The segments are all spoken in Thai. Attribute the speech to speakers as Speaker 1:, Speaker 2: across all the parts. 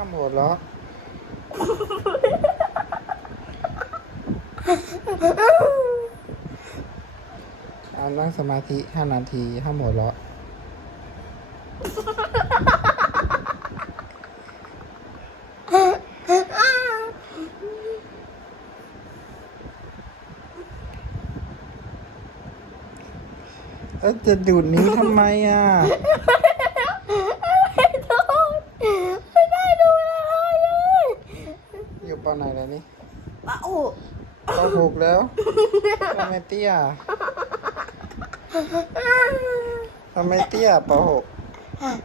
Speaker 1: ห้ามหัวเราะเอานั่งสมาธิห้านาทีห้ามหัวเราะเอ้ยจะดูดนิ้วทำไมอะ
Speaker 2: ไม่โดนไม่ได้ดูอะไรเลย
Speaker 1: อยู่ปอไหนแล้วนี่
Speaker 2: ป้าอุ
Speaker 1: ปอหกแล้วทำไมเตี้ยทำไมเตี้ยปอหก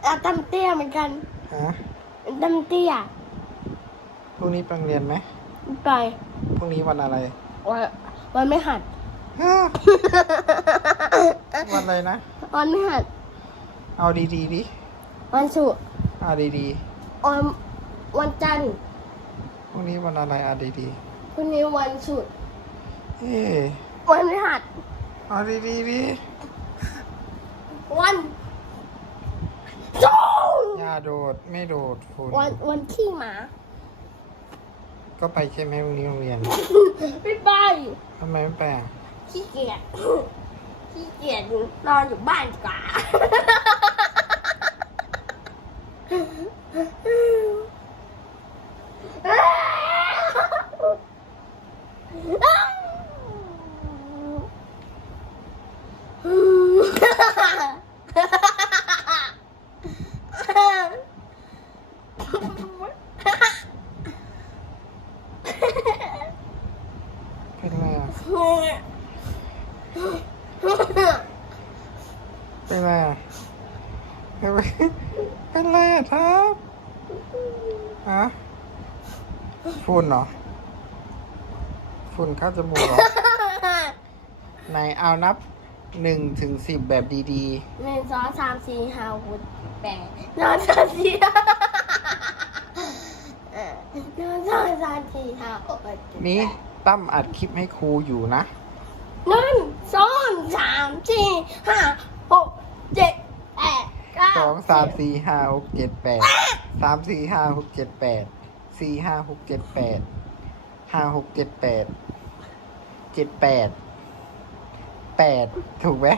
Speaker 2: อาตำเตี้ยเหมือนกัน
Speaker 1: ฮะ
Speaker 2: ตำเตี้ย
Speaker 1: พรุ่งนี้ไปโรงเรียนไหม
Speaker 2: ไป
Speaker 1: พรุ่งนี้วันอะไร
Speaker 2: วันวันไม่หัด
Speaker 1: ฮะวันอะไรนะ
Speaker 2: วันไม่หัด
Speaker 1: เอาดีๆดิ
Speaker 2: วันศุกร์
Speaker 1: เอาดี
Speaker 2: วันวันจันทร์
Speaker 1: ๆพ รุ่งนี้วันอะไรเอาดี
Speaker 2: พรุ่งนี้วันศุกร์
Speaker 1: ๆเอ๊ะ
Speaker 2: วันไม่หัด
Speaker 1: เอาดีๆดิ
Speaker 2: วันโจง
Speaker 1: อย่าโดดไม่โดดคุณ
Speaker 2: วันวันขี้หมา
Speaker 1: ก็ไปใช่ไหมพรุ่งนี้โรงเรียน
Speaker 2: ไม่ไป
Speaker 1: ทำไมไม่ไปอะ
Speaker 2: ขี้เกียจขี้เกียจนอนอยู่บ้านดีกว่า
Speaker 1: เป็นไรอะ เป็นไรอะเป็นไรเป็นไรอะทับฮะฝุ่นเหรอฝุ่นเข้าจมูกเหรอไหนเอานับหนึ่งถึงสิบแบบดี
Speaker 2: หนึ่งสองสามสี่ห้าหกแปดนอนสามสี่เออนอนสองสามสี่ห้าหกเจ็ด
Speaker 1: ๆ นี้ตั้มอัดคลิปให้ครูอยู่นะ
Speaker 2: หนึ่งสองสามสี่ห้าหก เจ็ดแปดเก้า
Speaker 1: สองสามสี่ห้าหกเจ็ดแปดสามสี่ห้าหกเจ็ดแปดสี่ห้าหกเจ็ดแปดห้าหกเจ็ดแปดเจ็ดแปดแปดถูกไหม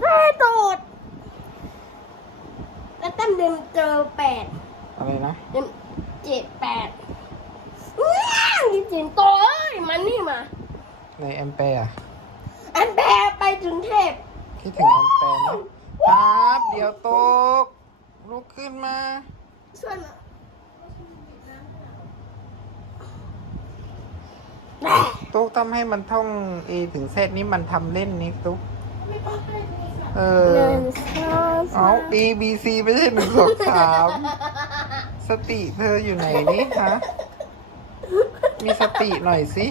Speaker 2: ได้ตูดแล้วตั้มเดินเจอแปด
Speaker 1: อะไรนะ
Speaker 2: เดินเจ็ดแปดว้าวนี่จินโตเอ้ยมันนี่มา
Speaker 1: ในแอมแปร์อะ
Speaker 2: อันแปรไปกรุงเทพ
Speaker 1: คิดถึงแอมแปร์นะ ครับ เดี๋ยวตก ลุกขึ้นมา
Speaker 2: ช่วยมา
Speaker 1: ตุ๊กทำให้มันท่อง A ถึง Z นี่มันทำเล่นนี่ตุ๊กเอ
Speaker 2: ห
Speaker 1: อ
Speaker 2: นึ่งสองสา
Speaker 1: เอา
Speaker 2: ม
Speaker 1: A B C ไม่ใช่หนึ่งสองสามสติเธออยู่ไหนนี่ฮะ มีสติหน่อยสิ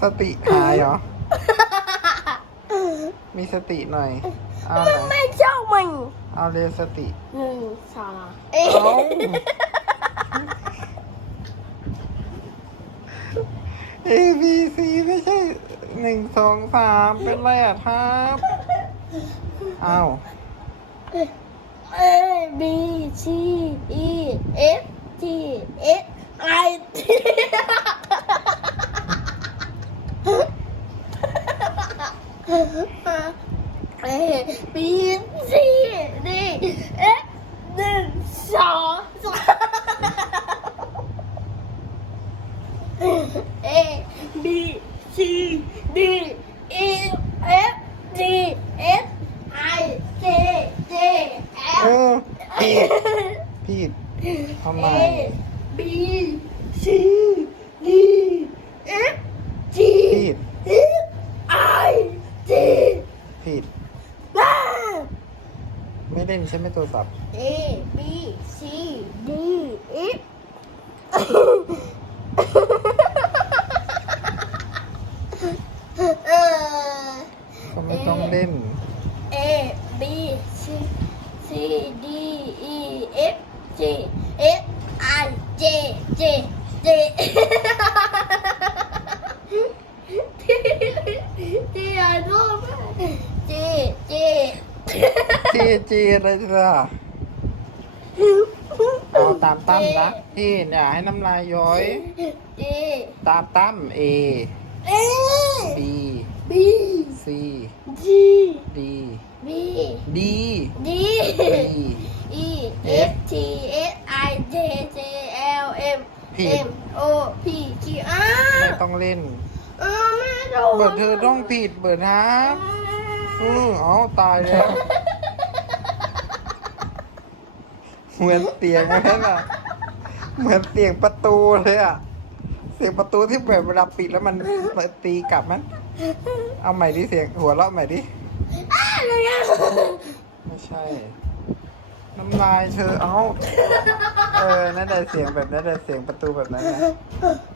Speaker 1: สติหายเหรอ มีสติหน่อย เอาหน่อย
Speaker 2: ไม่เจ้ามัน
Speaker 1: เอาเรียนสติ
Speaker 2: หนึ่งสองเอ๊ะ
Speaker 1: เอา A B C ไม่ใช่หนึ่งสองสามเป็นไรอะครับเอา
Speaker 2: เอ B C E F G H I T เอ B C D F หนึ่งสองสาม A B C D E F G H I J J
Speaker 1: เอ
Speaker 2: L
Speaker 1: อผิดผิดทำไม
Speaker 2: A B C D F G
Speaker 1: ผิด
Speaker 2: H I J
Speaker 1: ผิด
Speaker 2: อ่า
Speaker 1: ไม่ เล่นใช่ไหมโทรศัพท์
Speaker 2: A B C D F เออ
Speaker 1: ก็ไม่ต้องเล่น
Speaker 2: A B C C D E F G H I J J J ที่ที่อ่านรูป J J
Speaker 1: เจเจอะไรจ้ะเอาตามตั้มนะพี่อย่าให้น้ำลายย้อย
Speaker 2: เอ
Speaker 1: ตามตั้ม A
Speaker 2: เอ
Speaker 1: B
Speaker 2: บี
Speaker 1: C
Speaker 2: จี
Speaker 1: D
Speaker 2: บี
Speaker 1: D
Speaker 2: ดี
Speaker 1: E
Speaker 2: E F T S I J J L M
Speaker 1: ผิด
Speaker 2: M O P Q R
Speaker 1: ไม่ต้องเล่น
Speaker 2: เออไม่ถูก
Speaker 1: เบิดเธอต้องผิดเบิดฮะอือเอาตายแล้ว เหมือนเตียงนั่นน่ะเหมือนเตียงประตูเลยอะ เสียงประตูที่แบบเวลาปิดแล้วมันเปิดตีกลับมั้ยเอาใหม่ดิเสียงหัวเราะใหม่ดิ
Speaker 2: อะไรอะ
Speaker 1: ไม่ใช่ น้ำลายเธอเอาเออ นั่นแหละเสียงแบบนั้นแหละเสียงประตูแบบนั้นนะ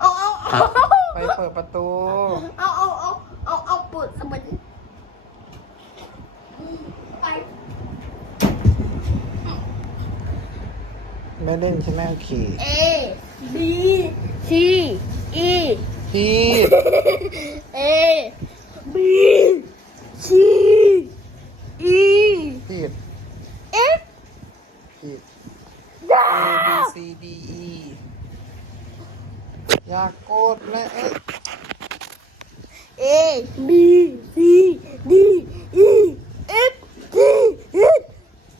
Speaker 2: เอาเอาเอา
Speaker 1: ไปเปิดประตู
Speaker 2: เอาเอาเอาเอาเอาปุดสมุนไป
Speaker 1: ไม่เล่นใช่ไหมโอเค
Speaker 2: A B C E
Speaker 1: พี่
Speaker 2: A B C E
Speaker 1: ผิด
Speaker 2: F
Speaker 1: ผิด
Speaker 2: ยา
Speaker 1: A B C D E อย่ากโกดนะเอ๊ะ
Speaker 2: A B C D E F G H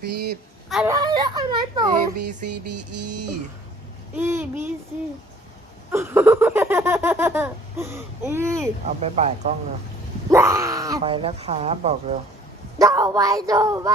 Speaker 1: ผิด
Speaker 2: อะไรอะอะไรต่อ
Speaker 1: A B C D E
Speaker 2: E B C E
Speaker 1: เอาไปบ่ายกล้องเลย
Speaker 2: ว้า
Speaker 1: ไปแล้วครับบอกเลย
Speaker 2: ต่อไปต่อไป